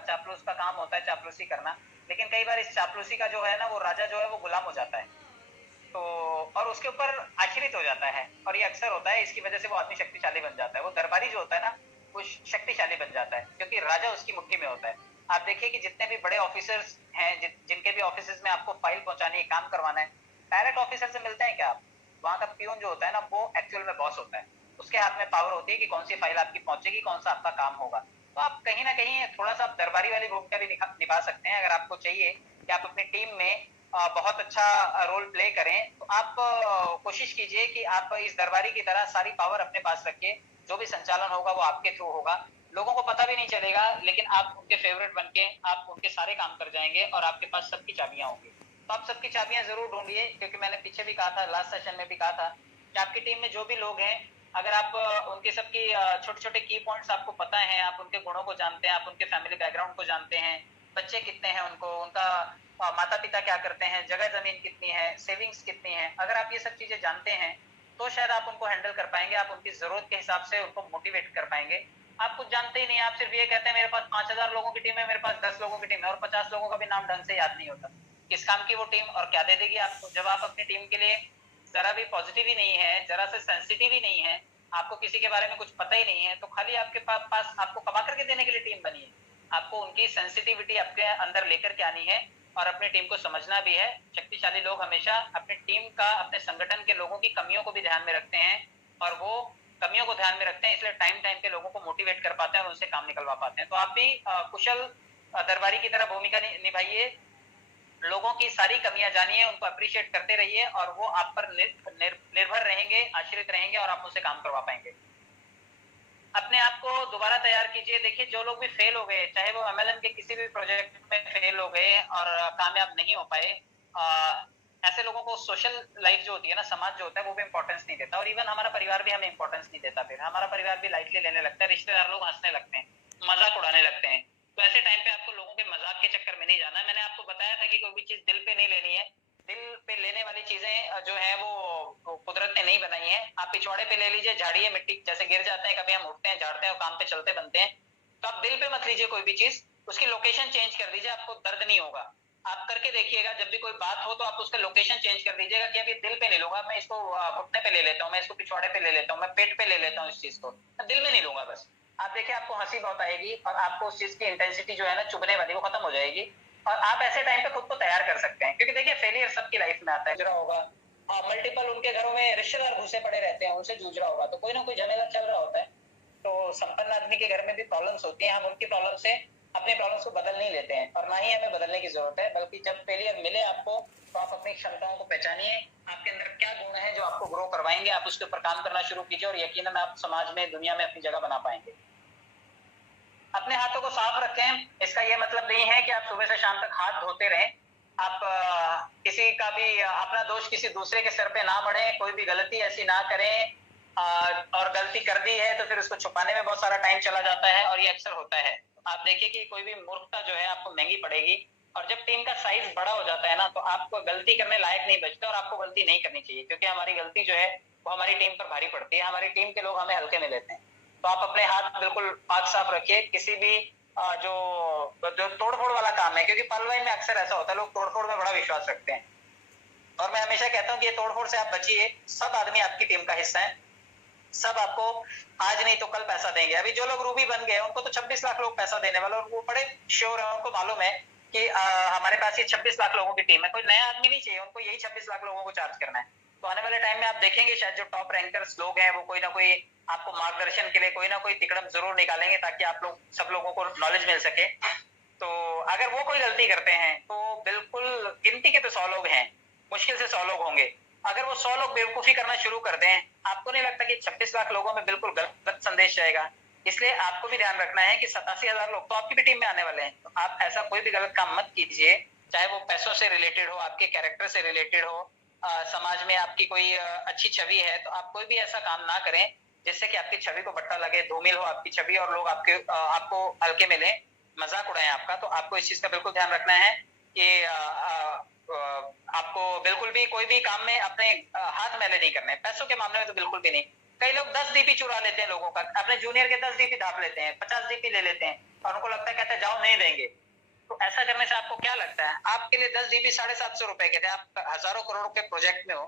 चापलूस का काम होता है चापलूसी करना, लेकिन कई बार इस चापलूसी का जो है ना वो राजा जो है वो गुलाम हो जाता है, तो और उसके ऊपर आश्रित हो जाता है, और ये अक्सर होता है, इसकी वजह से वो आदमी शक्तिशाली बन जाता है। वो दरबारी जो होता है ना वो शक्तिशाली बन जाता है क्योंकि राजा उसकी मुट्ठी में होता है। आप देखिए कि जितने भी बड़े ऑफिसर्स हैं, जिनके भी ऑफिस में आपको फाइल पहुंचानी है, काम करवाना है, डायरेक्ट ऑफिसर से मिलते हैं क्या आप? वहां का पियून जो होता है ना वो एक्चुअल में बॉस होता है, उसके हाथ में पावर होती है कि कौन सी फाइल आपकी पहुंचेगी, कौन सा आपका काम होगा। तो आप कहीं ना कहीं थोड़ा सा आप दरबारी वाली भूमिका भी निभा सकते हैं। अगर आपको चाहिए कि आप अपनी टीम में बहुत अच्छा रोल प्ले करें, तो आप कोशिश कीजिए कि आप इस दरबारी की तरह सारी पावर अपने पास रखिए, जो भी संचालन होगा वो आपके थ्रू होगा, लोगों को पता भी नहीं चलेगा, लेकिन आप उनके फेवरेट बन के आप उनके सारे काम कर जाएंगे और आपके पास सबकी चाबियां होंगी। तो आप सबकी चाबियां जरूर ढूंढिए, क्योंकि मैंने पीछे भी कहा था, लास्ट सेशन में भी कहा था कि आपकी टीम में जो भी लोग हैं, अगर आप उनके सबकी छोटे छोटे की पॉइंट्स आपको पता है, आप उनके गुणों को जानते हैं, आप उनके फैमिली बैकग्राउंड को जानते हैं, बच्चे कितने हैं उनको, उनका माता पिता क्या करते हैं, जगह जमीन कितनी है, सेविंग्स कितनी है, अगर आप ये सब चीजें जानते हैं तो शायद आप उनको हैंडल कर पाएंगे, आप उनकी जरूरत के हिसाब से उनको मोटिवेट कर पाएंगे। आप कुछ जानते ही नहीं, आप सिर्फ ये कहते हैं मेरे पास 5,000 लोगों की टीम है, मेरे पास 10 लोगों की टीम है, और 50 लोगों का भी नाम ढंग से याद नहीं होता। किस काम की वो टीम और क्या दे देगी आपको? जब आप अपनी टीम के लिए जरा भी पॉजिटिव ही नहीं है, जरा से सेंसिटिव ही नहीं है, आपको किसी के बारे में कुछ पता ही नहीं है, तो खाली आपके पास आपको कमा करके देने के लिए टीम बनी है। आपको उनकी सेंसिटिविटी आपके अंदर लेकर के आनी है और अपनी टीम को समझना भी है। शक्तिशाली लोग हमेशा अपनी टीम का, अपने संगठन के लोगों की कमियों को भी ध्यान में रखते हैं, और वो कमियों को ध्यान में रखते हैं, इसलिए टाइम टाइम पे लोगों को मोटिवेट कर पाते हैं और उनसे काम निकलवा पाते हैं। तो आप भी कुशल दरबारी की तरह भूमिका निभाइए, लोगों की सारी कमियां जानिए, उनको अप्रिशिएट करते रहिए, और वो आप पर निर्भर रहेंगे, आश्रित रहेंगे, और आप उनसे काम करवा पाएंगे। अपने आप को दोबारा तैयार कीजिए। देखिए, जो लोग भी फेल हो गए, चाहे वो एमएलएम के किसी भी प्रोजेक्ट में फेल हो गए और कामयाब नहीं हो पाए, ऐसे लोगों को सोशल लाइफ जो होती है ना, समाज जो होता है, वो भी इंपॉर्टेंस नहीं देता, और इवन हमारा परिवार भी हमें इंपॉर्टेंस नहीं देता। फिर हमारा परिवार भी लाइटली लेने लगता है, रिश्तेदार लोग हंसने लगते हैं, मजाक उड़ाने लगते हैं। तो ऐसे टाइम पे आपको लोगों के मजाक के चक्कर में नहीं जाना है। मैंने आपको बताया था कि कोई भी चीज दिल पे नहीं लेनी है, दिल पे लेने वाली चीजें जो है वो कुदरत ने नहीं बनाई है। आप पिछवाड़े पे ले लीजिए, झाड़िए, मिट्टी जैसे गिर जाते हैं, कभी हम उठते हैं, झाड़ते हैं और काम पे चलते बनते हैं। तो आप दिल पे मत लीजिए कोई भी चीज, उसकी लोकेशन चेंज कर दीजिए, आपको दर्द नहीं होगा। आप करके देखिएगा, जब भी कोई बात हो तो आप उसका लोकेशन चेंज कर दीजिएगा कि अभी दिल पे नहीं लूंगा, मैं इसको घुटने पे ले लेता हूँ, मैं इसको पिछवाड़े पे ले लेता हूँ, मैं पेट पे ले लेता हूँ, इस चीज को दिल में नहीं लूंगा बस। आप देखिए, आपको हंसी बहुत आएगी और आपको उस चीज की इंटेंसिटी जो है ना चुभने वाली, वो खत्म हो जाएगी, और आप ऐसे टाइम पे खुद को तैयार कर सकते हैं। क्योंकि देखिए, फेलियर सबकी लाइफ में आता है, जरा होगा, हाँ, मल्टीपल उनके घरों में रिश्तेदार घुसे पड़े रहते हैं, उनसे जूझ रहा होगा, तो कोई ना कोई झमेला चल रहा होता है। तो संपन्न आदमी के घर में भी प्रॉब्लम्स होती हैं, हम उनकी प्रॉब्लम से अपनी प्रॉब्लम्स को बदल नहीं लेते हैं, और ना ही हमें बदलने की जरूरत है, बल्कि जब फेलियर मिले आपको, तो आप अपनी क्षमताओं को पहचानिए, आपके अंदर क्या गुण है जो आपको ग्रो करवाएंगे, आप उसके ऊपर काम करना शुरू कीजिए, और यकीनन आप समाज में, दुनिया में अपनी जगह बना पाएंगे। अपने हाथों को साफ रखें, इसका यह मतलब नहीं है कि आप सुबह से शाम तक हाथ धोते रहें। आप किसी का भी अपना दोष किसी दूसरे के सर पे ना मढ़ें, कोई भी गलती ऐसी ना करें, और गलती कर दी है तो फिर उसको छुपाने में बहुत सारा टाइम चला जाता है, और ये अक्सर होता है। आप देखिए कि कोई भी मूर्खता जो है आपको महंगी पड़ेगी, और जब टीम का साइज बड़ा हो जाता है ना, तो आपको गलती करने लायक नहीं बचता, और आपको गलती नहीं करनी चाहिए, क्योंकि हमारी गलती जो है वो हमारी टीम पर भारी पड़ती है, हमारी टीम के लोग हमें हल्के में लेते हैं। तो आप अपने हाथ बिल्कुल पाक साफ रखिए, किसी भी जो तोड़ फोड़ वाला काम है, क्योंकि पलवाई में अक्सर ऐसा होता है, लोग तोड़ फोड़ में बड़ा विश्वास रखते हैं, और मैं हमेशा कहता हूँ कि ये तोड़ फोड़ से आप बचिए। सब आदमी आपकी टीम का हिस्सा है, सब आपको आज नहीं तो कल पैसा देंगे। अभी जो लोग रूबी बन गए, उनको तो 26 लाख लोग पैसा देने वाले, और वो बड़े श्योर है, उनको मालूम है कि हमारे पास ये 26 लाख लोगों की टीम है, कोई नया आदमी नहीं चाहिए, उनको यही 26 लाख लोगों को चार्ज करना है। तो आने वाले टाइम में आप देखेंगे, शायद जो टॉप रैंकर्स लोग हैं, वो कोई ना कोई आपको मार्गदर्शन के लिए कोई ना कोई तिकड़म जरूर निकालेंगे, ताकि आप लोग, सब लोगों को नॉलेज मिल सके। तो अगर वो कोई गलती करते हैं, तो बिल्कुल गिनती के तो 100 लोग हैं, मुश्किल से 100 लोग होंगे, अगर वो 100 लोग बेवकूफी करना शुरू कर दें, आपको नहीं लगता कि 26 लाख लोगों में बिल्कुल गलत संदेश जाएगा? इसलिए आपको भी ध्यान रखना है कि 87,000 लोग तो आपकी भी टीम में आने वाले हैं, तो आप ऐसा कोई भी गलत काम मत कीजिए, चाहे वो पैसों से रिलेटेड हो, आपके कैरेक्टर से रिलेटेड हो, समाज में आपकी कोई अच्छी छवि है, तो आप कोई भी ऐसा काम ना करें जिससे कि आपकी छवि को बट्टा लगे, धूमिल हो आपकी छवि, और लोग आपको हल्के में लें, मजाक उड़ाएं आपका। तो आपको इस चीज का बिल्कुल ध्यान रखना है कि आपको बिल्कुल भी कोई भी काम में अपने हाथ मैले नहीं करने, पैसों के मामले में तो बिल्कुल भी नहीं। कई लोग 10 डीपी चुरा लेते हैं लोगों का, अपने जूनियर के 10 डीपी ढाप लेते हैं, 50 डीपी ले लेते हैं, और उनको लगता है, कहते हैं जाओ नहीं देंगे। तो ऐसा करने से आपको क्या लगता है, आपके लिए 10 जीबी 750 रुपए के थे, आप हजारों करोड़ के प्रोजेक्ट में हो,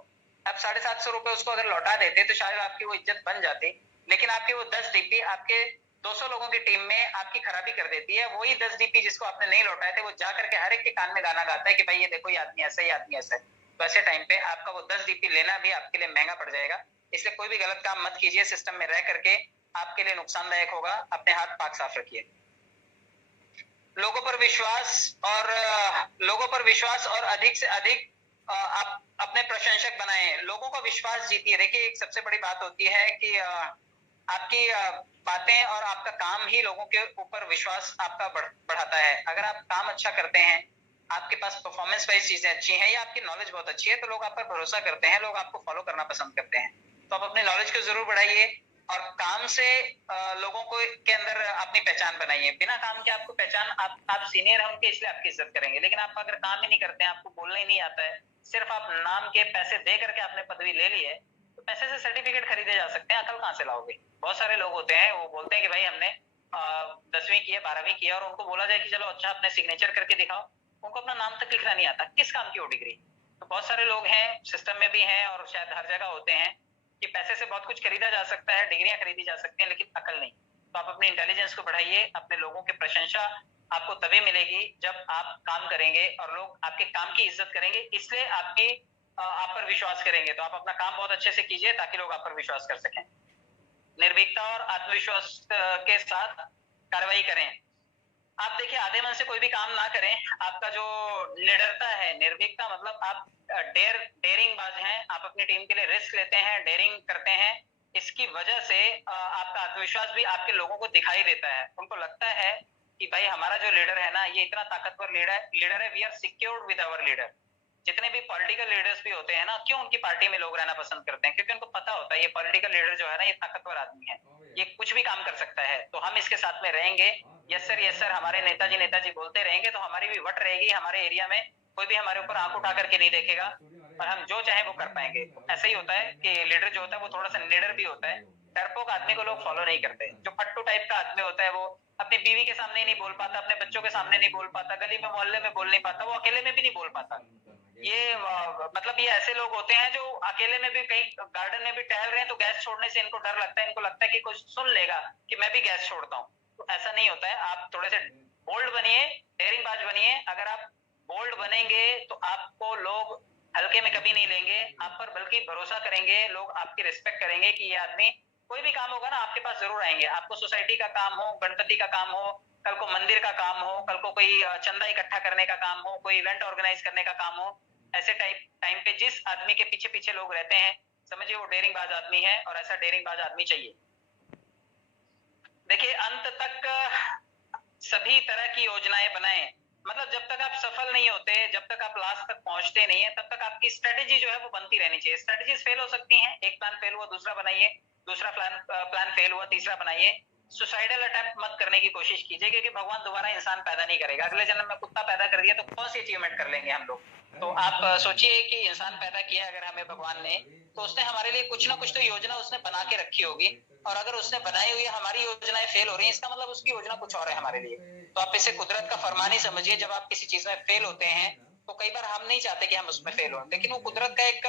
आप 750 रुपए उसको अगर लौटा देते तो शायद आपकी वो इज्जत बन जाती। लेकिन आपकी वो 10 डीपी आपके 200 लोगों की टीम में आपकी खराबी कर देती है। वही 10 डीपी जिसको आपने नहीं लौटाए थे, वो जा करके हर एक के कान में गाना गाता है कि भाई ये देखो ये आदमी ऐसा, ये आदमी ऐसा है। तो ऐसे टाइम पे आपका वो 10 डीपी लेना भी आपके लिए महंगा पड़ जाएगा। इसलिए कोई भी गलत काम मत कीजिए, सिस्टम में रह करके आपके लिए नुकसानदायक होगा। अपने हाथ पाक साफ रखिए। लोगों पर विश्वास और अधिक से अधिक आप अपने प्रशंसक बनाएं, लोगों का विश्वास जीतिए। देखिए एक सबसे बड़ी बात होती है कि आपकी बातें और आपका काम ही लोगों के ऊपर विश्वास आपका बढ़ाता है। अगर आप काम अच्छा करते हैं, आपके पास परफॉर्मेंस वाइज चीजें अच्छी हैं या आपकी नॉलेज बहुत अच्छी है, तो लोग आप पर भरोसा करते हैं, लोग आपको फॉलो करना पसंद करते हैं। तो आप अपनी नॉलेज को जरूर बढ़ाइए और काम से लोगों को के अंदर अपनी पहचान बनाइए। बिना काम के आपको पहचान, आप सीनियर हैं उनके इसलिए आपकी इज्जत करेंगे, लेकिन आप अगर काम ही नहीं करते हैं, आपको बोलना ही नहीं आता है, सिर्फ आप नाम के पैसे दे करके आपने पदवी ले ली है, तो पैसे से सर्टिफिकेट खरीदे जा सकते हैं, अकल कहाँ से लाओगे। बहुत सारे लोग होते हैं वो बोलते हैं कि भाई हमने 10वीं की है 12वीं की है, और उनको बोला जाए कि चलो अच्छा अपने सिग्नेचर करके दिखाओ, उनको अपना नाम तक लिखना नहीं आता, किस काम की वो डिग्री। तो बहुत सारे लोग हैं सिस्टम में भी हैं और शायद हर जगह होते हैं कि पैसे से बहुत कुछ खरीदा जा सकता है, डिग्रियां खरीदी जा सकती हैं, लेकिन अकल नहीं। तो आप अपनी इंटेलिजेंस को बढ़ाइए, अपने लोगों की प्रशंसा आपको तभी मिलेगी जब आप काम करेंगे और लोग आपके काम की इज्जत करेंगे, इसलिए आप पर विश्वास करेंगे। तो आप अपना काम बहुत अच्छे से कीजिए ताकि लोग आप पर विश्वास कर सकें। निर्भीकता और आत्मविश्वास के साथ कार्रवाई करें। आप देखिए आधे मन से कोई भी काम ना करें। आपका जो निडरता है, निर्भीकता मतलब आप डेयरिंग बाज हैं, आप अपनी टीम के लिए रिस्क लेते हैं, डेयरिंग करते हैं। इसकी वजह से आपका आत्मविश्वास भी आपके लोगों को दिखाई देता है। उनको लगता है कि भाई हमारा जो लीडर है ना, ये इतना ताकतवर लीडर है, we are secured with our leader. जितने भी पॉलिटिकल लीडर्स भी होते हैं ना, क्यों उनकी पार्टी में लोग रहना पसंद करते हैं, क्योंकि उनको पता होता है ये पॉलिटिकल लीडर जो है ना, ये ताकतवर आदमी है, ये कुछ भी काम कर सकता है, तो हम इसके साथ में रहेंगे। यस सर हमारे नेताजी बोलते रहेंगे तो हमारी भी वट रहेगी। हमारे एरिया में कोई भी हमारे ऊपर आंख उठा करके नहीं देखेगा और हम जो चाहे वो कर पाएंगे। ऐसा ही होता है कि लीडर जो होता है वो थोड़ा सा निडर भी होता है। डरपोक आदमी को लोग फॉलो नहीं करते। जो फट्टू टाइप का आदमी होता है वो अपनी बीवी के सामने नहीं बोल पाता, अपने बच्चों के सामने नहीं बोल पाता, गली में मोहल्ले में बोल नहीं पाता, वो अकेले में भी नहीं बोल पाता। ये मतलब ये ऐसे लोग होते हैं जो अकेले में भी कहीं गार्डन में भी टहल रहे हैं तो गैस छोड़ने से इनको डर लगता है, इनको लगता है कि कोई सुन लेगा कि मैं भी गैस छोड़ता हूँ। तो ऐसा नहीं होता है। आप थोड़े से बोल्ड बनिए, डेयरिंग बाज बनिए। अगर आप बोल्ड बनेंगे तो आपको लोग हल्के में कभी नहीं लेंगे, आप पर बल्कि भरोसा करेंगे, लोग आपकी रिस्पेक्ट करेंगे कि ये आदमी, कोई भी काम होगा ना आपके पास जरूर आएंगे। आपको सोसाइटी का काम हो, गणपति का काम हो, कल को मंदिर का काम हो, कल को कोई चंदा इकट्ठा करने का काम हो, कोई इवेंट ऑर्गेनाइज करने का काम हो, ऐसे टाइम पे जिस आदमी के पीछे पीछे लोग रहते हैं, समझिए वो डेयरिंग बाज आदमी है और ऐसा डेयरिंग बाज आदमी चाहिए। देखिए अंत तक सभी तरह की योजनाएं बनाएं। मतलब जब तक आप सफल नहीं होते, जब तक आप लास्ट तक पहुंचते नहीं है, तब तक आपकी स्ट्रेटेजी जो है वो बनती रहनी चाहिए। स्ट्रेटेजीज फेल हो सकती हैं, एक प्लान फेल हुआ दूसरा बनाइए, दूसरा प्लान फेल हुआ तीसरा बनाइए। सुसाइडल अटेम्प्ट मत करने की कोशिश कीजिए, क्योंकि भगवान दोबारा इंसान पैदा नहीं करेगा। अगले जन्म में कुत्ता पैदा कर दिया तो कौन सी अचीवमेंट कर लेंगे हम लोग। तो आप सोचिए कि इंसान पैदा किया अगर हमें भगवान ने, तो उसने हमारे लिए कुछ ना कुछ तो योजना उसने बना के रखी होगी। और अगर उसने बनाई हुई हमारी योजनाएं फेल हो रही है, इसका मतलब उसकी योजना कुछ और है हमारे लिए। तो आप इसे कुदरत का फरमान ही समझिए। जब आप किसी चीज में फेल होते हैं तो कई बार हम नहीं चाहते कि हम उसमें फेल हो, लेकिन वो कुदरत का एक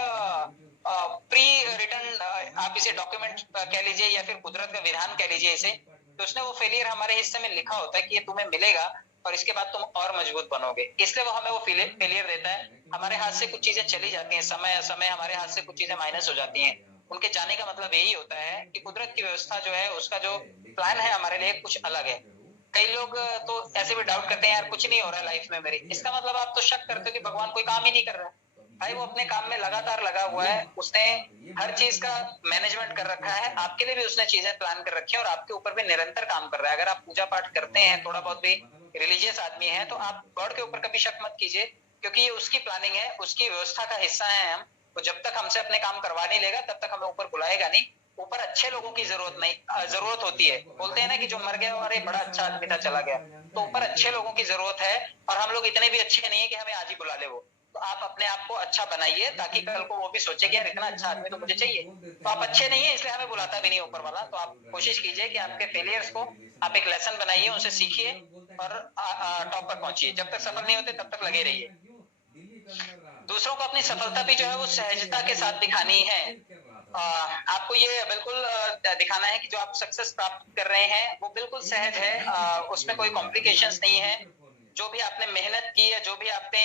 प्री रिटर्न, आप इसे डॉक्यूमेंट कह लीजिए या फिर कुदरत का विधान कह लीजिए इसे। तो उसने वो फेलियर हमारे हिस्से में लिखा होता है कि ये तुम्हें मिलेगा और इसके बाद तुम और मजबूत बनोगे, इसलिए वो हमें वो फेलियर देता है। हमारे हाथ से कुछ चीजें चली जाती हैं, समय समय हमारे हाथ से कुछ चीजें माइनस हो जाती हैं। उनके जाने का मतलब यही होता है कि कुदरत की व्यवस्था जो है, उसका जो प्लान है हमारे लिए कुछ अलग है। कई लोग तो ऐसे भी डाउट करते हैं, यार कुछ नहीं हो रहा है लाइफ में मेरी। इसका मतलब आप तो शक करते हो कि भगवान कोई काम ही नहीं कर रहा है। भाई वो अपने काम में लगातार लगा हुआ है, उसने हर चीज का मैनेजमेंट कर रखा है, आपके लिए भी उसने चीजें प्लान कर रखी है और आपके ऊपर भी निरंतर काम कर रहा है। अगर आप पूजा पाठ करते हैं, थोड़ा बहुत भी रिलीजियस आदमी है, तो आप गॉड के ऊपर कभी शक मत कीजिए, क्योंकि ये उसकी प्लानिंग है, उसकी व्यवस्था का हिस्सा है हम। तो जब तक हमसे अपने काम करवा नहीं लेगा तब तक हमें ऊपर बुलाएगा नहीं। ऊपर अच्छे लोगों की जरूरत होती है। बोलते हैं ना कि जो मर गया अरे बड़ा अच्छा आदमी था चला गया। तो ऊपर अच्छे लोगों की जरूरत है और हम लोग इतने भी अच्छे नहीं है कि हमें आज ही बुला ले वो। तो आप अपने आप को अच्छा बनाइए ताकि कल को वो भी सोचे कि यार इतना अच्छा आदमी तो मुझे चाहिए। तो आप अच्छे नहीं है इसलिए हमें बुलाता भी नहीं ऊपर वाला। तो आप कोशिश कीजिए कि आपके फेलियर्स को आप एक लेसन बनाइए, उनसे सीखिए और टॉप पर पहुंचिए। जब तक सफल नहीं होते तब तक लगे रहिए। दूसरों को अपनी सफलता भी जो है वो सहजता के साथ दिखानी है। आपको ये बिल्कुल दिखाना है कि जो आप सक्सेस प्राप्त कर रहे हैं वो बिल्कुल सहज है, उसमें कोई कॉम्प्लिकेशंस नहीं है। जो भी आपने मेहनत की है, जो भी आपने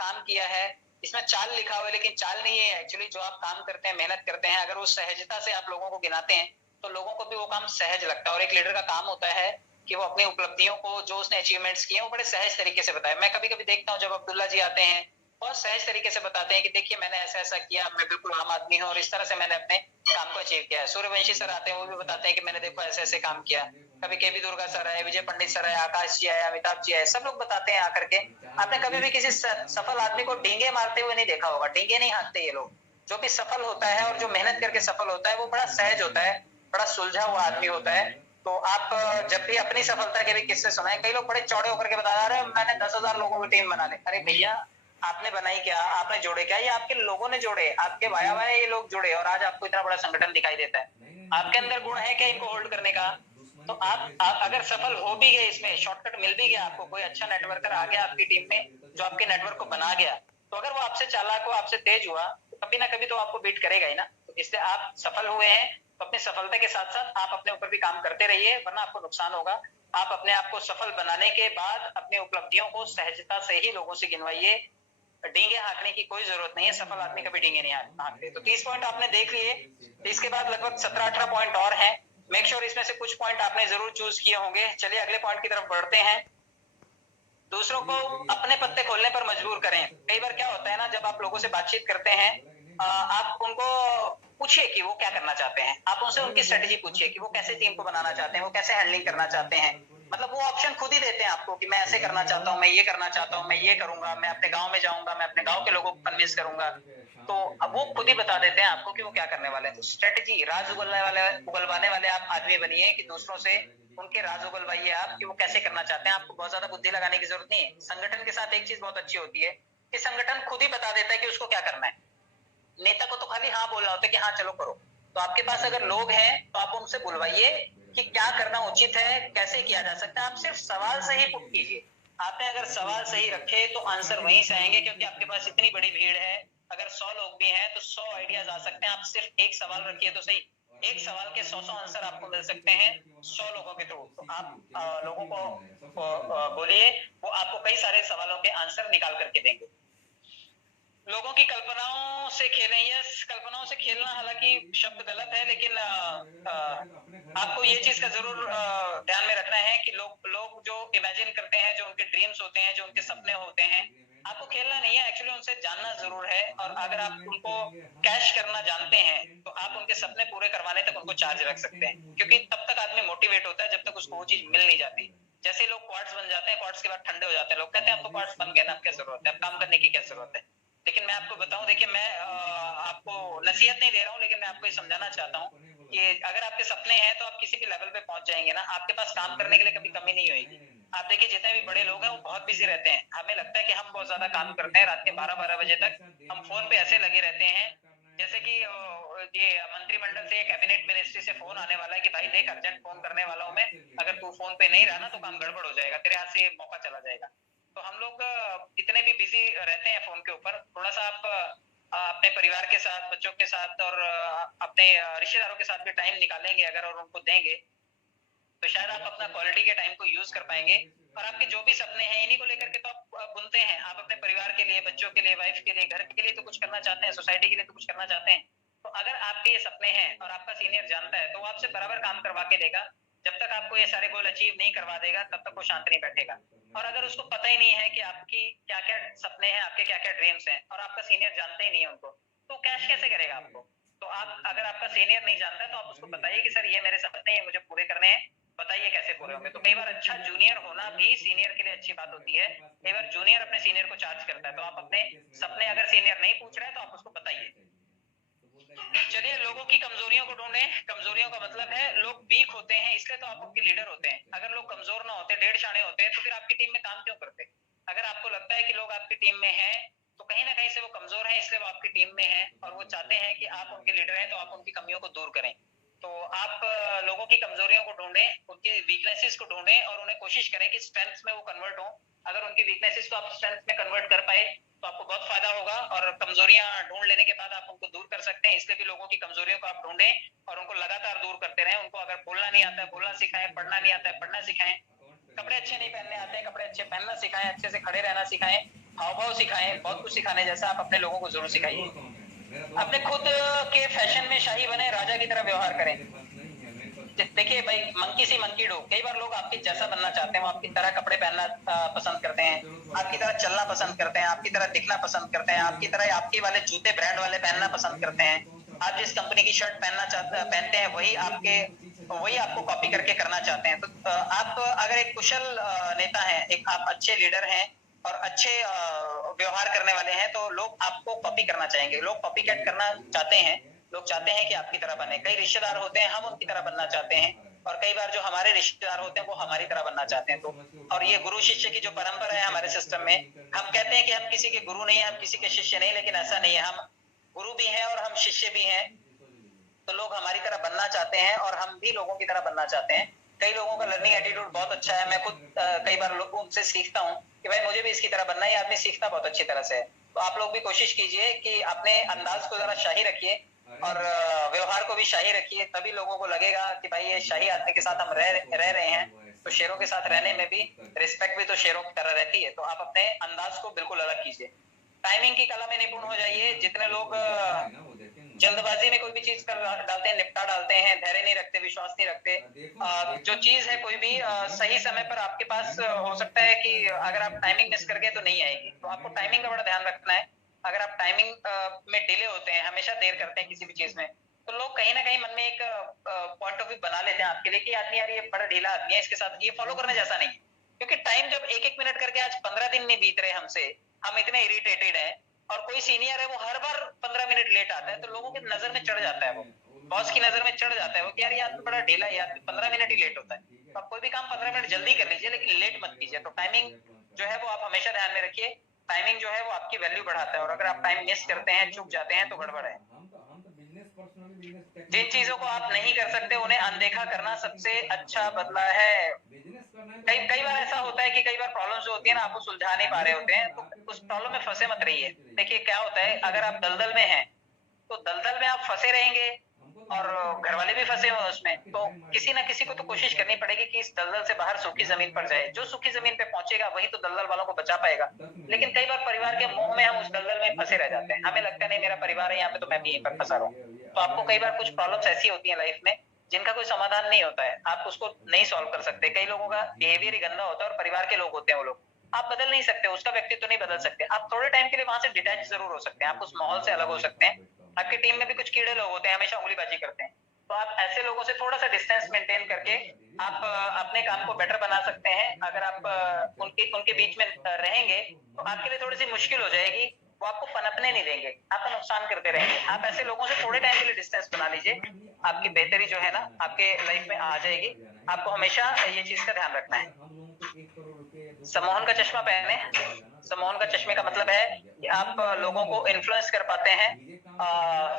काम किया है, इसमें चाल लिखा हुआ है लेकिन चाल नहीं है एक्चुअली। जो आप काम करते हैं, मेहनत करते हैं, अगर वो सहजता से आप लोगों को गिनाते हैं तो लोगों को भी वो काम सहज लगता है। और एक लीडर का काम होता है कि वो अपनी उपलब्धियों को, जो उसने अचीवमेंट्स किए, वो बड़े सहज तरीके से बताए। मैं कभी कभी देखता हूँ जब अब्दुल्ला जी आते हैं, बहुत सहज तरीके से बताते हैं कि देखिए मैंने ऐसा ऐसा किया, मैं बिल्कुल आम आदमी हूँ और इस तरह से मैंने अपने काम को अचीव किया है। सूर्यवंशी सर आते हैं, वो भी बताते हैं कि मैंने देखो ऐसे ऐसे काम किया। कभी केवी दुर्गा सर आए, विजय पंडित सर आए, आकाश जी आए, अमिताभ जी आए, सब लोग बताते हैं आकर के। आपने कभी भी किसी सफल आदमी को डींगे मारते हुए नहीं देखा होगा। डींगे नहीं हाँकते ये लोग। जो भी सफल होता है और जो मेहनत करके सफल होता है वो बड़ा सहज होता है, बड़ा सुलझा हुआ आदमी होता है। तो आप जब भी अपनी सफलता के भी किस्से सुनाए, कई लोग बड़े चौड़े होकर के बता रहे हैं मैंने 10,000 लोगों की टीम बना ली। अरे भैया, आपने बनाई क्या? आपने जोड़े क्या? ये आपके लोगों ने जोड़े, आपके भाया भाई ये लोग जोड़े और आज आपको इतना बड़ा संगठन दिखाई देता है। आपके अंदर गुण है क्या इनको होल्ड करने का? तो आप अगर सफल हो भी गए, इसमें शॉर्टकट मिल भी गया आपको, कोई अच्छा नेटवर्कर आ गया आपकी टीम में जो आपके नेटवर्क को बना गया, तो अगर वो आपसे चालाक हो, आपसे तेज हुआ, तो कभी ना कभी तो आपको बीट करेगा ही ना। तो इसलिए आप सफल हुए हैं तो अपनी सफलता के साथ साथ आप अपने ऊपर भी काम करते रहिए, वरना आपको नुकसान होगा। आप अपने आप को सफल बनाने के बाद अपनी उपलब्धियों को सहजता से ही लोगों से गिनवाइए। डींगे हाँकने की कोई जरूरत नहीं है, सफल आदमी कभी डींगे नहीं हाँकते। तो 30 पॉइंट आपने देख लिए। इसके बाद लगभग 17-18 पॉइंट और हैं। मेक श्योर इसमें से कुछ पॉइंट आपने जरूर चूज किए होंगे। चलिए अगले पॉइंट की तरफ बढ़ते हैं। दूसरों को अपने पत्ते खोलने पर मजबूर करें। कई बार क्या होता है ना, जब आप लोगों से बातचीत करते हैं, आप उनको पूछिए कि वो क्या करना चाहते हैं। आप उनसे उनकी स्ट्रेटेजी पूछिए कि वो कैसे टीम को बनाना चाहते हैं, वो कैसे हैंडलिंग करना चाहते हैं। मतलब वो ऑप्शन खुद ही देते हैं आपको कि मैं ऐसे करना चाहता हूँ, मैं ये करना चाहता हूँ, मैं ये करूंगा, मैं अपने गांव में जाऊंगा, मैं अपने गांव के लोगों को कन्विंस करूंगा। तो अब वो खुद ही बता देते हैं आपको कि वो क्या करने वाले हैं। तो स्ट्रेटेजी, राज उगलवाने वाले आप आदमी बनिए कि दूसरों से उनके राज उगलवाइए आप कि वो कैसे करना चाहते हैं। आपको बहुत ज्यादा बुद्धि लगाने की जरूरत नहीं है। संगठन के साथ एक चीज बहुत अच्छी होती है कि संगठन खुद ही बता देता है कि उसको क्या करना है। नेता को तो खाली हाँ बोलना होता है कि हाँ चलो करो। तो आपके पास अगर लोग हैं तो आप उनसे बुलवाइए कि क्या करना उचित है, कैसे किया जा सकता है। आप सिर्फ सवाल सही पुट कीजिए। आपने अगर सवाल सही रखे तो आंसर वहीं से आएंगे, क्योंकि आपके पास इतनी बड़ी भीड़ है। अगर 100 लोग भी हैं तो 100 आइडियाज आ सकते हैं। आप सिर्फ एक सवाल रखिए तो सही। एक सवाल के 100 आंसर आपको मिल सकते हैं 100 लोगों के थ्रू। तो आप लोगों को बोलिए, वो आपको कई सारे सवालों के आंसर निकाल करके देंगे। लोगों की कल्पनाओं से खेलें। यस, कल्पनाओं से खेलना हालांकि शब्द गलत है, लेकिन आपको ये चीज का जरूर ध्यान में रखना है कि लोग जो इमेजिन करते हैं, जो उनके ड्रीम्स होते हैं, जो उनके सपने होते हैं, आपको खेलना नहीं है एक्चुअली, उनसे जानना जरूर है। और अगर आप उनको कैश करना जानते हैं तो आप उनके सपने पूरे करवाने तक उनको चार्ज रख सकते हैं, क्योंकि तब तक आदमी मोटिवेट होता है जब तक उसको वो चीज मिल नहीं जाती। जैसे लोग क्वार्ट्स बन जाते हैं, क्वार्ट्स के बाद ठंडे हो जाते हैं, लोग कहते हैं अब तो क्वार्ट्स बन गए ना, अब क्या जरूरत है, अब काम करने की क्या जरूरत है। लेकिन मैं आपको बताऊं, देखिए मैं आपको नसीहत नहीं दे रहा हूं, लेकिन मैं आपको ये समझाना चाहता हूं कि अगर आपके सपने हैं तो आप किसी भी लेवल पे पहुंच जाएंगे ना, आपके पास काम करने के लिए कभी कमी नहीं होगी। आप देखिए जितने भी बड़े लोग हैं वो बहुत बिजी रहते हैं। हमें लगता है कि हम बहुत ज्यादा काम करते हैं, रात के 12-12 बजे तक हम फोन पे ऐसे लगे रहते हैं जैसे कि ये मंत्रिमंडल से, कैबिनेट मिनिस्ट्री से फोन आने वाला है कि भाई देख अर्जेंट फोन करने वाला हूं मैं, अगर तू फोन पे नहीं रहा ना तो काम गड़बड़ हो जाएगा, तेरे हाथ से ये मौका चला जाएगा। तो हम लोग इतने भी बिजी रहते हैं फोन के ऊपर। थोड़ा सा आप अपने परिवार के साथ, बच्चों के साथ और अपने रिश्तेदारों के साथ भी टाइम निकालेंगे अगर और उनको देंगे, तो शायद आप अपना क्वालिटी के टाइम को यूज कर पाएंगे। और आपके जो भी सपने हैं इन्हीं को लेकर के तो आप बुनते हैं। आप अपने परिवार के लिए, बच्चों के लिए, वाइफ के लिए, घर के लिए तो कुछ करना चाहते हैं, सोसाइटी के लिए तो कुछ करना चाहते हैं। तो अगर आपके ये सपने हैं और आपका सीनियर जानता है तो वो आपसे बराबर काम करवा के देगा। जब तक आपको ये सारे गोल अचीव नहीं करवा देगा तब तक वो शांत नहीं बैठेगा। और अगर उसको पता ही नहीं है कि आपकी क्या क्या सपने हैं, आपके क्या क्या ड्रीम्स हैं, और आपका सीनियर जानते ही नहीं है उनको, तो कैश कैसे करेगा आपको। तो आप, अगर आपका सीनियर नहीं जानता है तो आप उसको बताइए कि सर ये मेरे सपने, ये मुझे पूरे करने हैं, बताइए कैसे पूरे होंगे। तो कई बार अच्छा जूनियर होना भी सीनियर के लिए अच्छी बात होती है। कई बार जूनियर अपने सीनियर को चार्ज करता है, तो आप अपने सपने अगर सीनियर नहीं पूछ रहे हैं तो आप उसको बताइए। चलिए, लोगों की कमजोरियों को ढूंढें। कमजोरियों का मतलब है लोग वीक होते हैं इसलिए तो आप उनके लीडर होते हैं। अगर लोग कमजोर ना होते, डेढ़ शाने होते हैं, तो फिर आपकी टीम में काम क्यों करते। अगर आपको लगता है कि लोग आपकी टीम में हैं तो कहीं ना कहीं से वो कमजोर हैं, इसलिए वो आपकी टीम में हैं और वो चाहते हैं कि आप उनके लीडर हैं तो आप उनकी कमियों को दूर करें। तो आप लोगों की कमजोरियों को ढूंढें, उनके वीकनेसेस को ढूंढें और उन्हें कोशिश करें कि स्ट्रेंथ में वो कन्वर्ट हो। अगर उनकी वीकनेसेस को आप स्ट्रेंथ में कन्वर्ट कर पाए तो आपको बहुत फायदा होगा, और कमजोरियां ढूंढ लेने के बाद आप उनको दूर कर सकते हैं। इसलिए भी लोगों की कमजोरियों को आप ढूंढें और उनको लगातार दूर करते रहें। उनको अगर बोलना नहीं आता है बोलना सिखाएं, पढ़ना नहीं आता है पढ़ना सिखाएं, कपड़े अच्छे नहीं पहनने आते हैं कपड़े अच्छे पहनना सिखाएं, अच्छे से खड़े रहना सिखाएं, हाव भाव सिखाएं, बहुत कुछ सिखाने जैसा आप अपने लोगों को जरूर सिखाइए। अपने खुद के फैशन में शाही बने, राजा की तरह व्यवहार करें। देखिए भाई, मंकी सी मंकी डो, कई बार लोग आपके जैसा बनना चाहते हैं, वो आपकी तरह कपड़े पहनना पसंद करते हैं, आपकी तरह चलना पसंद करते हैं, आपकी तरह दिखना पसंद करते हैं, आपकी तरह आपके वाले जूते ब्रांड वाले पहनना पसंद करते हैं। आप जिस कंपनी की शर्ट पहनते हैं वही आपको कॉपी करके करना चाहते हैं। तो आप अगर एक कुशल नेता हैं, एक आप अच्छे लीडर हैं और अच्छे व्यवहार करने वाले हैं, तो लोग आपको कॉपी करना चाहेंगे, लोग कॉपी कैट करना चाहते हैं। लोग चाहते हैं कि आपकी तरह बने। कई रिश्तेदार होते हैं, हम उनकी तरह बनना चाहते हैं, और कई बार जो हमारे रिश्तेदार होते हैं वो हमारी तरह बनना चाहते हैं। तो और ये गुरु शिष्य की जो परंपरा है हमारे सिस्टम में, हम कहते हैं कि हम किसी के गुरु नहीं है, हम किसी के शिष्य नहीं, लेकिन ऐसा नहीं है, हम गुरु भी हैं और हम शिष्य भी हैं। तो लोग हमारी तरह बनना चाहते हैं और हम भी लोगों की तरह बनना चाहते हैं। कई लोगों का लर्निंग एटीट्यूड बहुत अच्छा है, मैं खुद कई बार लोगों से सीखता हूँ कि भाई मुझे भी इसकी तरह बनना है। ये आदमी सीखता बहुत अच्छी तरह से है। तो आप लोग भी कोशिश कीजिए कि अपने अंदाज को जरा शाही रखिए और व्यवहार को भी शाही रखिए, तभी लोगों को लगेगा कि भाई ये शाही आदमी के साथ हम रह रहे हैं। तो शेरों के साथ रहने में भी रिस्पेक्ट भी तो शेरों की तरह रहती है। तो आप अपने अंदाज को बिल्कुल अलग कीजिए, टाइमिंग की कला में निपुण हो जाइए। जितने लोग जल्दबाजी में कोई भी चीज कर डालते हैं, निपटा डालते हैं, धैर्य नहीं रखते, विश्वास नहीं रखते, जो चीज है कोई भी सही समय पर आपके पास हो सकता है कि अगर आप टाइमिंग मिस कर गए तो नहीं आएगी। तो आपको टाइमिंग का बड़ा ध्यान रखना है। अगर आप टाइमिंग में डिले होते हैं, हमेशा देर करते हैं किसी भी चीज में, तो लोग कहीं ना कहीं मन में एक पॉइंट ऑफ व्यू बना लेते हैं आपके लिए कि आदमी यार ये बड़ा ढीला आदमी है, इसके साथ ये फॉलो करने जैसा नहीं है। क्योंकि टाइम जब एक एक मिनट करके आज 15 दिन नहीं बीत रहे हमसे, हम इतने इरिटेटेड हैं, और कोई सीनियर है वो हर बार 15 मिनट लेट आता है, तो लोगों की नजर में चढ़ जाता है, वो बॉस की नजर में चढ़ जाता है वो कि यार ये आदमी बड़ा ढीला है, यार 15 मिनट ही लेट होता है। तो आप कोई भी काम 15 मिनट जल्दी कर लीजिए, लेकिन लेट मत कीजिए। तो टाइमिंग जो है वो आप हमेशा ध्यान में रखिए। टाइमिंग जो है वो आपकी वैल्यू बढ़ाता है, और अगर आप टाइम मिस करते हैं, चूक जाते हैं, तो गड़बड़ है। जिन चीजों को आप नहीं कर सकते उन्हें अनदेखा करना सबसे अच्छा बदला है। कई कई बार ऐसा होता है कि कई बार प्रॉब्लम्स जो होती है ना, आपको सुलझा नहीं पा रहे होते हैं, तो उस प्रॉब्लम में फंसे मत रहिए। देखिए क्या होता है, अगर आप दलदल में हैं तो दलदल में आप फंसे रहेंगे, और घर वाले भी फंसे हुए उसमें, तो किसी ना किसी को तो कोशिश करनी पड़ेगी कि इस दलदल से बाहर सूखी जमीन पर जाए। जो सूखी जमीन पे पहुंचेगा वही तो दलदल वालों को बचा पाएगा। लेकिन कई बार परिवार के मोह में हम उस दलदल में फंसे रह जाते हैं, हमें लगता है नहीं मेरा परिवार है यहाँ पे तो मैं भी यहीं पर फंसा रहा हूँ। तो आपको कई बार कुछ प्रॉब्लम्स ऐसी होती है लाइफ में जिनका कोई समाधान नहीं होता है, आप उसको नहीं सॉल्व कर सकते। कई लोगों का बिहेवियर ही गंदा होता है, और परिवार के लोग होते हैं वो लोग, आप बदल नहीं सकते, उसका व्यक्तित्व नहीं बदल सकते। आप थोड़े टाइम के लिए वहां से डिटैच जरूर हो सकते हैं, आप उस माहौल से अलग हो सकते हैं। आपकी टीम में भी कुछ कीड़े लोग होते हैं, हमेशा उंगलीबाजी करते हैं, तो आप ऐसे लोगों से थोड़ा सा डिस्टेंस मेंटेन करके आप अपने काम को बेटर बना सकते हैं। अगर आप उनके बीच में रहेंगे तो आपके लिए थोड़ी सी मुश्किल हो जाएगी, वो आपको पनपने नहीं देंगे, आपका नुकसान करते रहेंगे। आप ऐसे लोगों से थोड़े टाइम के लिए डिस्टेंस बना लीजिए, आपकी बेहतरी जो है ना आपके लाइफ में आ जाएगी। आपको हमेशा ये चीज का ध्यान रखना है। सम्मोहन का चश्मा पहने। सम्मोहन का चश्मे का मतलब है कि आप लोगों को इन्फ्लुएंस कर पाते हैं।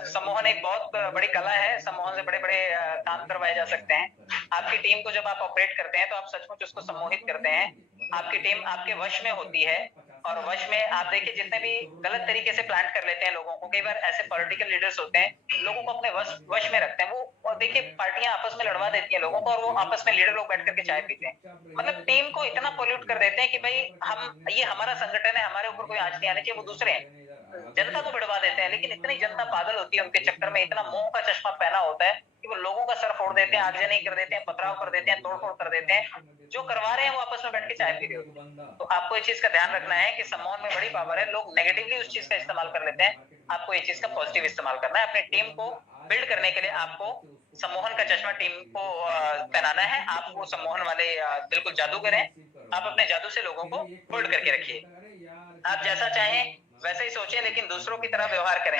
सम्मोहन एक बहुत बड़ी कला है, सम्मोहन से बड़े बड़े काम करवाए जा सकते हैं। आपकी टीम को जब आप ऑपरेट करते हैं तो आप सचमुच उसको सम्मोहित करते हैं। आपकी टीम आपके वश में होती है, और वश में आप देखिए जितने भी गलत तरीके से प्लान कर लेते हैं लोगों को, कई बार ऐसे पॉलिटिकल लीडर्स होते हैं लोगों को अपने वश में रखते हैं वो, और देखिए पार्टियां आपस में लड़वा देती हैं लोगों को, और वो आपस में लीडर लोग बैठ करके चाय पीते हैं। मतलब टीम को इतना पोल्यूट कर देते हैं कि भाई हम ये हमारा संगठन है, हमारे ऊपर कोई आंच नहीं आनी चाहिए, वो दूसरे हैं। जनता को बिड़वा देते हैं, लेकिन इतनी जनता पागल होती है उनके चक्कर में, इतना मोह का चश्मा पहना होता है कि वो लोगों का सर फोड़ देते हैं, आगजनी कर देते हैं, पथराव कर देते हैं, तोड़फोड़ कर देते हैं। जो करवा रहे हैं वो आपस में बैठ के चाय पी रहे होते हैं। तो आपको इस चीज का ध्यान रखना है कि सम्मोहन में बड़ी पावर है, लोग नेगेटिवली उस चीज का इस्तेमाल कर लेते हैं। आपको ये चीज का पॉजिटिव इस्तेमाल करना है। अपनी टीम को बिल्ड करने के लिए आपको सम्मोहन का चश्मा टीम को पहनाना है। आप वो सम्मोहन वाले बिल्कुल जादूगर हैं, आप अपने जादू से लोगों को होल्ड करके रखिए। आप जैसा चाहें वैसे ही सोचें, लेकिन दूसरों की तरह व्यवहार करें।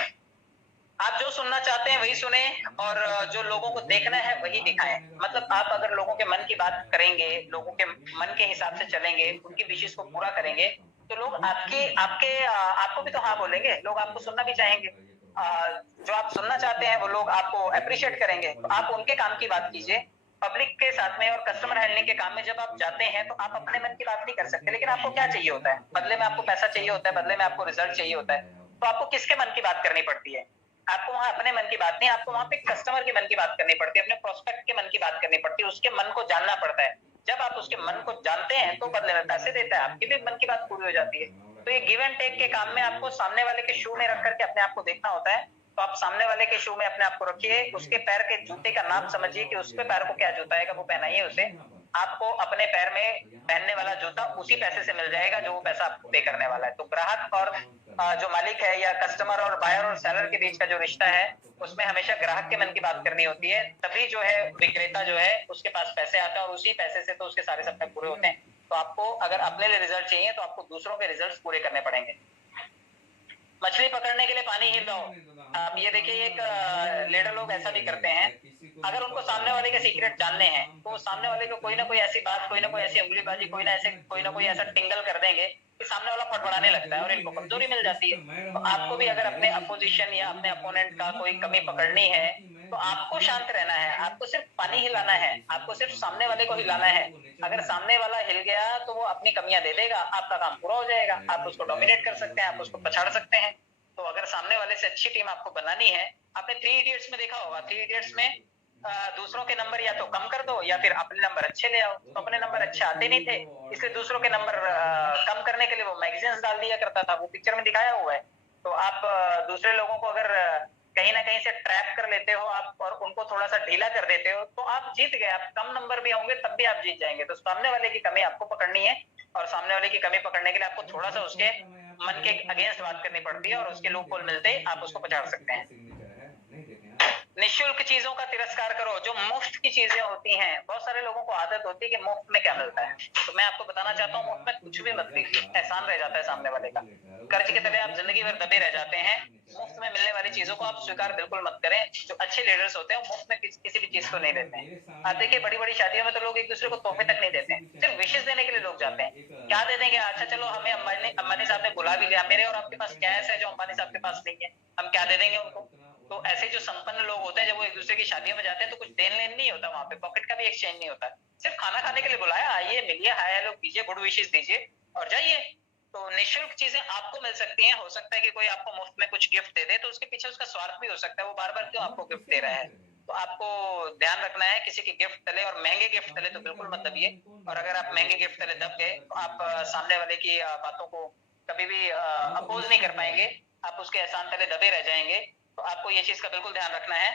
आप जो सुनना चाहते हैं वही सुने, और जो लोगों को देखना है वही दिखाएं। मतलब आप अगर लोगों के मन की बात करेंगे, लोगों के मन के हिसाब से चलेंगे, उनकी विशेष को पूरा करेंगे, तो लोग आपको भी तो हाँ बोलेंगे, लोग आपको सुनना भी चाहेंगे। जो आप सुनना चाहते हैं वो लोग आपको अप्रिशिएट करेंगे, तो आप उनके काम की बात कीजिए। पब्लिक के साथ में और कस्टमर हैंडलिंग के काम में जब आप जाते हैं तो आप अपने मन की बात नहीं कर सकते, लेकिन आपको क्या चाहिए होता है, बदले में आपको पैसा चाहिए होता है, बदले में आपको रिजल्ट चाहिए होता है, तो आपको किसके मन की बात करनी पड़ती है? आपको वहां अपने मन की बात नहीं, आपको वहां पे कस्टमर के मन की बात करनी पड़ती है, अपने प्रोस्पेक्ट के मन की बात करनी पड़ती है, उसके मन को जानना पड़ता है। जब आप उसके मन को जानते हैं तो बदले में पैसे देता है, आपकी भी मन की बात पूरी हो जाती है। तो ये गिव एंड टेक के काम में आपको सामने वाले के शू में रख करके अपने आप को देखना होता है। तो आप सामने वाले के शू में अपने आप को रखिए, उसके पैर के जूते का नाप समझिए कि उसके पैर को क्या जूता आएगा, वो पहनाइए उसे। आपको अपने पैर में पहनने वाला जूता उसी पैसे से मिल जाएगा जो वो पैसा आपको पे करने वाला है। तो ग्राहक और जो मालिक है या कस्टमर और बायर और सेलर के बीच का जो रिश्ता है, उसमें हमेशा ग्राहक के मन की बात करनी होती है, तभी जो है विक्रेता जो है उसके पास पैसे आते हैं और उसी पैसे से तो उसके सारे सपने पूरे होते हैं। तो आपको अगर अपने लिए रिजल्ट चाहिए तो आपको दूसरों के रिजल्ट्स पूरे करने पड़ेंगे। मछली पकड़ने के लिए पानी ही दो। आप ये देखिए, एक लीडर लोग ऐसा भी करते हैं, अगर उनको सामने वाले के सीक्रेट जानने हैं तो सामने वाले को कोई ना कोई ऐसी बात, कोई ना कोई ऐसी उंगलीबाजी, कोई ना कोई ऐसा टिंगल कर देंगे कि सामने वाला फटफड़ाने लगता है और इनको कमजोरी मिल जाती है। तो आपको भी अगर अपने अपोजिशन या अपने अपोनेंट का कोई कमी पकड़नी है तो आपको शांत रहना है, आपको सिर्फ पानी हिलाना है, आपको सिर्फ सामने वाले को हिलाना है। अगर सामने वाला हिल गया तो वो अपनी कमियां दे देगा, आपका काम पूरा हो जाएगा, आप उसको डोमिनेट कर सकते हैं, आप उसको पछाड़ सकते हैं। तो अगर सामने वाले से अच्छी टीम आपको बनानी है, आपने थ्री इडियट्स में देखा होगा, थ्री इडियट्स में दूसरों के नंबर या तो कम कर दो या फिर अपने नंबर अच्छे ले आओ। तो अपने नंबर अच्छे आते नहीं थे, इसलिए दूसरों के नंबर कम करने के लिए वो मैगजीन्स डाल दिया करता था, वो पिक्चर में दिखाया हुआ है। तो आप दूसरे लोगों को अगर कहीं ना कहीं से ट्रैप कर लेते हो आप और उनको थोड़ा सा ढीला कर देते हो तो आप जीत गए। आप कम नंबर भी होंगे तब भी आप जीत जाएंगे। तो सामने वाले की कमी आपको पकड़नी है और सामने वाले की कमी पकड़ने के लिए आपको थोड़ा सा उसके मन के अगेंस्ट बात करनी पड़ती है और उसके लूप होल मिलते ही आप उसको पछाड़ सकते हैं। निःशुल्क चीजों का तिरस्कार करो। जो मुफ्त की चीजें होती हैं, बहुत सारे लोगों को आदत होती है कि मुफ्त में क्या मिलता है, तो मैं आपको बताना चाहता हूँ मुफ्त में कुछ भी मत लीजिए, एहसान रह जाता है सामने वाले का। कर्ज के तले आप जिंदगी भर दबे रह जाते हैं। मुफ्त में मिलने वाली चीजों को आप स्वीकार बिल्कुल मत करें। जो अच्छे लीडर्स होते हैं मुफ्त में किसी भी चीज को नहीं देते हैं। आप देखिए बड़ी बड़ी शादियों में तो लोग एक दूसरे को तोहफे तक नहीं देते हैं, सिर्फ विशेष देने के लिए लोग जाते हैं। क्या दे देंगे, अच्छा चलो हमें अंबानी साहब ने बुला भी लिया, मेरे और आपके पास क्या ऐसा है जो अंबानी साहब के पास नहीं है, हम क्या दे देंगे उनको। तो ऐसे जो संपन्न लोग होते हैं जब वो एक दूसरे की शादियों में जाते हैं तो कुछ देन लेन नहीं होता, वहां पे पॉकेट का भी एक्सचेंज नहीं होता, सिर्फ खाना खाने के लिए बुलाया, आइए मिलिए, हाय हेलो कीजिए, गुड विशेष दीजिए और जाइए। तो निःशुल्क चीजें आपको मिल सकती हैं। हो सकता है कि कोई आपको मुफ्त में कुछ गिफ्ट दे दे तो उसके पीछे उसका स्वार्थ भी हो सकता है, वो बार बार क्यों आपको गिफ्ट दे रहा है। तो आपको ध्यान रखना है, किसी के गिफ्ट तले और महंगे गिफ्ट तले तो बिल्कुल मत दबिए। और अगर आप महंगे गिफ्ट तले दब गए तो आप सामने वाले की बातों को कभी भी अपोज नहीं कर पाएंगे, आप उसके एहसान तले दबे रह जाएंगे। तो आपको ये चीज का बिल्कुल ध्यान रखना है।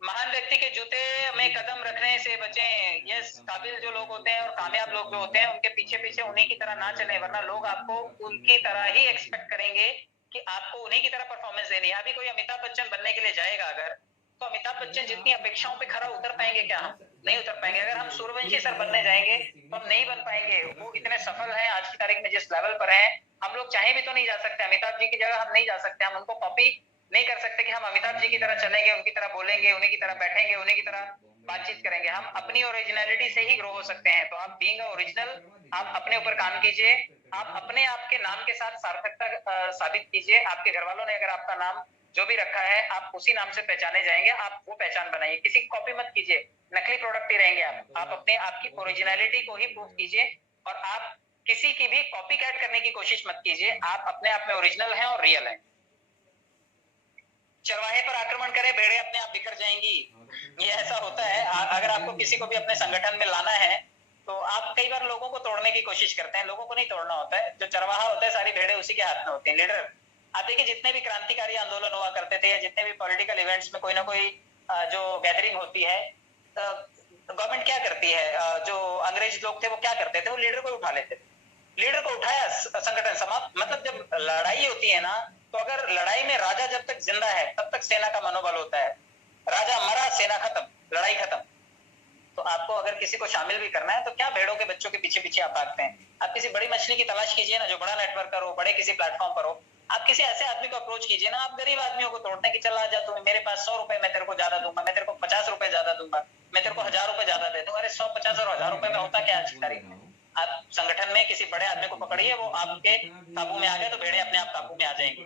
महान व्यक्ति के जूते में कदम रखने से बचें। यस, काबिल जो लोग होते हैं और कामयाब लोग जो होते हैं उनके पीछे पीछे उन्हीं की तरह ना चले, वरना लोग आपको उनकी तरह ही एक्सपेक्ट करेंगे कि आपको उन्हीं की तरह परफॉर्मेंस देनी है। अभी कोई अमिताभ बच्चन बनने के लिए जाएगा अगर, तो अमिताभ बच्चन जितनी अपेक्षाओं पे खरा उतर पाएंगे क्या? हम नहीं उतर पाएंगे। अगर हम सूर्यवंशी सर बनने जाएंगे तो हम नहीं बन पाएंगे। वो इतने सफल हैं आज की तारीख में, जिस लेवल पर हैं, हम लोग चाहे भी तो नहीं जा सकते। अमिताभ जी की जगह हम नहीं जा सकते, हम उनको कॉपी नहीं कर सकते कि हम अमिताभ जी की तरह चलेंगे, उनकी तरह बोलेंगे, उन्हीं की तरह बैठेंगे, उन्हीं की तरह बातचीत करेंगे। हम अपनी ओरिजिनलिटी से ही ग्रो हो सकते हैं। तो आप बीइंग ओरिजिनल, आप अपने ऊपर काम कीजिए, आप अपने आप के नाम के साथ सार्थकता साबित कीजिए। आपके घर वालों ने अगर आपका नाम जो भी रखा है आप उसी नाम से पहचाने जाएंगे, आप वो पहचान बनाइए, किसी की कॉपी मत कीजिए, नकली प्रोडक्ट ही रहेंगे आप अपने आपकी ओरिजिनलिटी को ही प्रूव कीजिए और आप किसी की भी कॉपी कैट करने की कोशिश मत कीजिए। आप अपने आप में ओरिजिनल हैं और रियल हैं। चरवाहे पर आक्रमण करें, भेड़ें अपने आप बिखर जाएंगी। ये ऐसा होता है। अगर आपको किसी को भी अपने संगठन में लाना है तो आप कई बार लोगों को तोड़ने की कोशिश करते हैं, लोगों को नहीं तोड़ना होता है। जो चरवाहा होता है सारी भेड़ें उसी के हाथ में होती हैं, लीडर। आप देखिए जितने भी क्रांतिकारी आंदोलन हुआ करते थे या जितने भी पॉलिटिकल इवेंट्स में कोई ना कोई जो गैदरिंग होती है, गवर्नमेंट क्या करती है, जो अंग्रेज लोग थे वो क्या करते थे, वो लीडर को उठा लेते थे। लीडर को उठाया, संगठन समाप्त। मतलब जब लड़ाई होती है ना, तो अगर लड़ाई में राजा जब तक जिंदा है तब तक सेना का मनोबल होता है, राजा मरा सेना खत्म, लड़ाई खत्म। तो आपको अगर किसी को शामिल भी करना है तो क्या भेड़ों के बच्चों के पीछे पीछे आप भागते हैं? आप किसी बड़ी मछली की तलाश कीजिए ना, जो बड़ा नेटवर्कर हो, बड़े किसी प्लेटफॉर्म पर हो। आप किसी ऐसे आदमी को अप्रोच कीजिए ना, आप गरीब आदमियों को तोड़ने की चला जा, तुम्हें मेरे पास 100 रुपए मैं तेरे को ज्यादा दूंगा, मैं तेरे को 50 रुपए ज्यादा दूंगा, मैं तेरे को 1000 रुपए ज्यादा दे दूंगा। अरे 100, 50 और 1000 रुपए में होता क्या आज की तारीख में? आप संगठन में किसी बड़े आदमी को पकड़िए, वो आपके काबू में आ गए तो भेड़े अपने आप काबू में आ जाएंगे।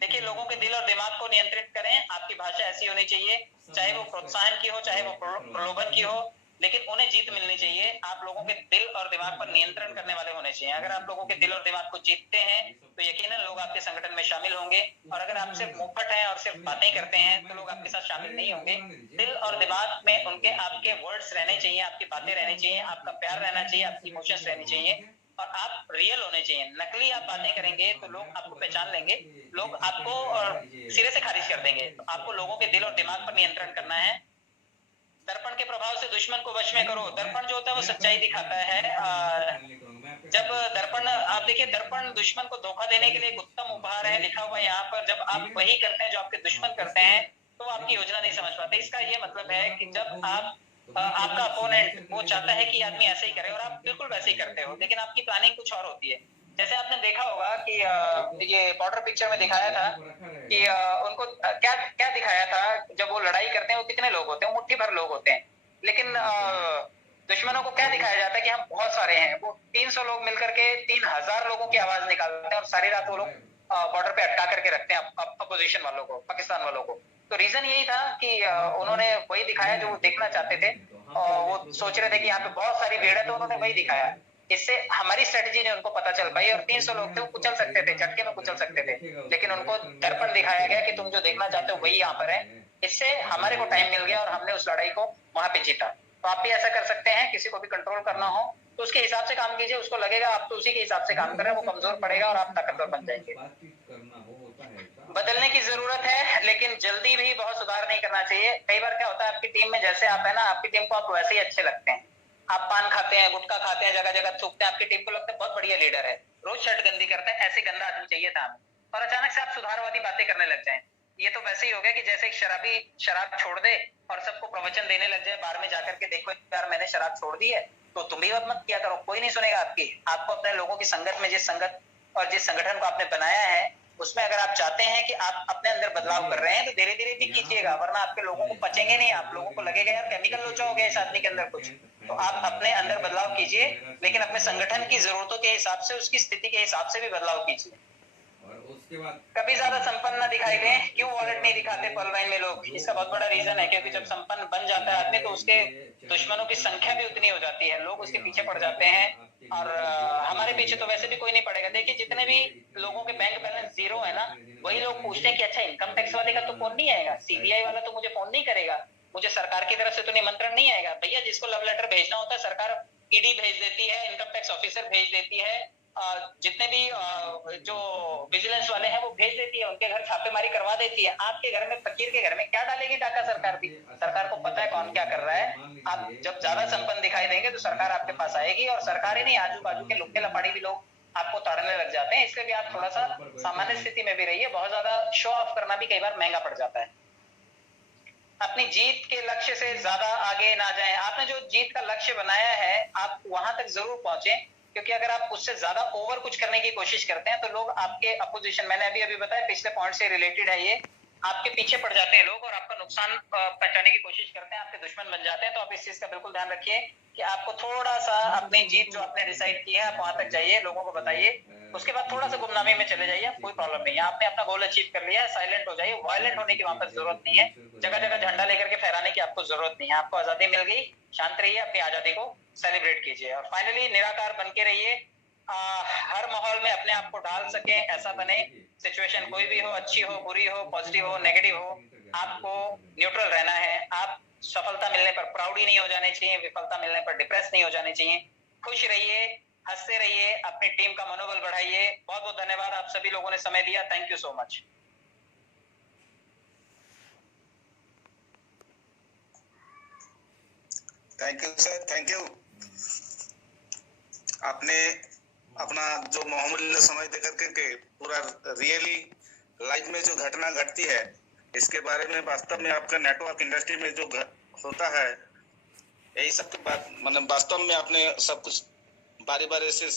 देखिए, लोगों के दिल और दिमाग को नियंत्रित करें। आपकी भाषा ऐसी होनी चाहिए, चाहे वो प्रोत्साहन की हो, चाहे वो प्रलोभन की हो, लेकिन उन्हें जीत मिलनी चाहिए। आप लोगों के दिल और दिमाग पर नियंत्रण करने वाले होने चाहिए। अगर आप लोगों के दिल और दिमाग को जीतते हैं तो यकीनन लोग आपके संगठन में शामिल होंगे, और अगर आप सिर्फ मुफ्त हैं और सिर्फ बातें करते हैं तो लोग आपके साथ शामिल नहीं होंगे। दिल और दिमाग में उनके आपके वर्ड्स रहने चाहिए, आपकी बातें रहनी चाहिए, आपका प्यार रहना चाहिए, आपकी इमोशंस रहनी चाहिए, और आप रियल होने चाहिए। नकली आप बातें करेंगे तो लोग आपको पहचान लेंगे, लोग आपको सिरे से खारिज कर देंगे। तो आपको लोगों के दिल और दिमाग पर नियंत्रण करना है। दर्पण के प्रभाव से दुश्मन को वश में करो। दर्पण जो होता है वो सच्चाई दिखाता है। जब दर्पण, आप देखिए, दर्पण दुश्मन को धोखा देने के लिए एक उत्तम उपहार है। लिखा हुआ यहाँ पर, जब आप वही करते हैं जो आपके दुश्मन करते हैं तो वो आपकी योजना नहीं समझ पाते। इसका ये मतलब है कि जब आप आपका अपोनेंट वो चाहता है कि आदमी ऐसे ही करे और आप बिल्कुल वैसे ही करते हो, लेकिन आपकी प्लानिंग कुछ और होती है। जैसे आपने देखा होगा कि ये बॉर्डर पिक्चर में दिखाया था कि उनको क्या क्या दिखाया था, जब वो लड़ाई करते हैं वो कितने लोग होते हैं, मुट्ठी भर लोग होते हैं, लेकिन दुश्मनों को क्या दिखाया जाता है कि हम बहुत सारे हैं। वो 300 लोग मिलकर के 3000 लोगों की आवाज निकालते हैं और सारी रात वो लोग बॉर्डर पे अटका करके रखते हैं अपोजिशन वालों को, पाकिस्तान वालों को। तो रीजन यही था कि उन्होंने वही दिखाया जो वो देखना चाहते थे, और वो सोच रहे थे कि यहाँ पे बहुत सारी भीड़ है, तो उन्होंने वही दिखाया। इससे हमारी स्ट्रेटजी ने उनको पता चल पाई, और 300 लोग थे, वो कुचल सकते थे, झटके में कुचल सकते थे, लेकिन उनको दर्पण दिखाया गया कि तुम जो देखना चाहते हो वही यहाँ पर है। इससे हमारे को टाइम मिल गया और हमने उस लड़ाई को वहां पे जीता। तो आप भी ऐसा कर सकते हैं। किसी को भी कंट्रोल करना हो तो उसके हिसाब से काम कीजिए, उसको लगेगा आप तो उसी के हिसाब से काम कर रहे हैं, वो कमजोर पड़ेगा और आप ताकतवर बन जाएंगे। बदलने की जरूरत है, लेकिन जल्दी भी बहुत सुधार नहीं करना चाहिए। कई बार क्या होता है, आपकी टीम में जैसे आप है ना, आपकी टीम को आप वैसे ही अच्छे लगते हैं, आप पान खाते हैं, गुटखा खाते हैं, जगह जगह थूकते हैं, आपकी टीम को लगता है बहुत बढ़िया लीडर है, रोज शर्ट गंदी करते हैं, ऐसे गंदा आदमी चाहिए था हमें, और अचानक से आप सुधारवादी बातें करने लग जाएं। ये तो वैसे ही हो गया कि जैसे एक शराबी शराब छोड़ दे और सबको प्रवचन देने लग जाए बार में जाकर के, देखो यार मैंने शराब छोड़ दी है तो तुम भी मत किया करो, कोई नहीं सुनेगा आपकी। आपको अपने लोगों की संगत में, जिस संगत और जिस संगठन को आपने बनाया है उसमें अगर आप चाहते हैं कि आप अपने अंदर बदलाव कर रहे हैं तो धीरे धीरे भी कीजिएगा, वरना आपके लोगों को पचेंगे नहीं। आप लोगों को लगेगा यार केमिकल लोचा हो गया इस आदमी के अंदर कुछ। तो आप अपने अंदर बदलाव कीजिए, लेकिन अपने संगठन की जरूरतों के हिसाब से, उसकी स्थिति के हिसाब से भी बदलाव कीजिए। कभी ज्यादा संपन्न न दिखाई दे। क्यों वॉलेट नहीं दिखाते पॉलवाइन में लोग? इसका बहुत बड़ा रीजन है, क्योंकि जब संपन्न बन जाता है आदमी तो उसके दुश्मनों की संख्या भी उतनी हो जाती है, लोग उसके पीछे पड़ जाते हैं, और हमारे पीछे तो वैसे भी कोई नहीं पड़ेगा। देखिए, जितने भी लोगों के बैंक बैलेंस जीरो है ना, वही लोग पूछते हैं कि अच्छा इनकम टैक्स वाले का तो फोन नहीं आएगा, सीबीआई वाला तो मुझे फोन नहीं करेगा, मुझे सरकार की तरफ से तो निमंत्रण नहीं आएगा। भैया, जिसको लव लेटर भेजना होता है सरकार ईडी भेज देती है, इनकम टैक्स ऑफिसर भेज देती है, जितने भी जो विजिलेंस वाले हैं वो भेज देती है, उनके घर छापेमारी करवा देती है। आपके घर में, फकीर के घर में क्या डालेगी डाका सरकार भी? सरकार को पता है कौन क्या कर रहा है। आप जब ज्यादा संपन्न दिखाई देंगे तो सरकार आपके पास आएगी, और सरकार ही नहीं, आजू बाजू के लुक्के लपाड़ी भी लोग आपको ताड़ने लग जाते हैं। इसलिए भी आप थोड़ा सा सामान्य स्थिति में भी रहिए। बहुत ज्यादा शो ऑफ करना भी कई बार महंगा पड़ जाता है। अपनी जीत के लक्ष्य से ज्यादा आगे ना जाएं। आपने जो जीत का लक्ष्य बनाया है आप वहां तक जरूर पहुंचे, क्योंकि अगर आप उससे ज्यादा ओवर कुछ करने की कोशिश करते हैं तो लोग आपके अपोजिशन, मैंने अभी बताया पिछले पॉइंट से रिलेटेड है ये, आपके पीछे पड़ जाते हैं लोग और आपका नुकसान पहुंचाने की कोशिश करते हैं, आपके दुश्मन बन जाते हैं। तो आप इस चीज का बिल्कुल ध्यान रखिए कि आपको थोड़ा सा अपनी जीत जो आपने डिसाइड की है आप वहां तक जाइए, लोगों को बताइए, उसके बाद थोड़ा सा गुमनामी में चले जाइए, कोई प्रॉब्लम नहीं है। आपने अपना गोल अचीव कर लिया है, साइलेंट हो जाइए, वायलेंट होने की वहां पर जरूरत नहीं है, जगह जगह झंडा लेकर के फहराने की आपको जरूरत नहीं है। आपको आजादी मिल गई, शांत रहिए, अपनी आजादी को सेलिब्रेट कीजिए, और फाइनली निराकार बन के रहिए। हर माहौल में अपने आप को डाल सके ऐसा बने। सिचुएशन कोई भी हो, अच्छी हो, बुरी हो, पॉजिटिव हो, नेगेटिव हो, आपको न्यूट्रल रहना है। आप सफलता मिलने पर प्राउड ही नहीं हो जाने चाहिए, विफलता मिलने पर डिप्रेस नहीं हो जाने चाहिए। खुश रहिए, हंसते रहिए, अपनी टीम का मनोबल बढ़ाइए। बहुत बहुत धन्यवाद, आप सभी लोगों ने समय दिया। Thank you so much. Thank you sir, thank you. आपने अपना जो बहुमूल्य समय देकर के पूरा रियली लाइफ में जो घटना घटती है इसके बारे में, वास्तव में आपका नेटवर्क इंडस्ट्री में जो होता है यही सब बात, मतलब वास्तव में आपने सब कुछ बारी बारी से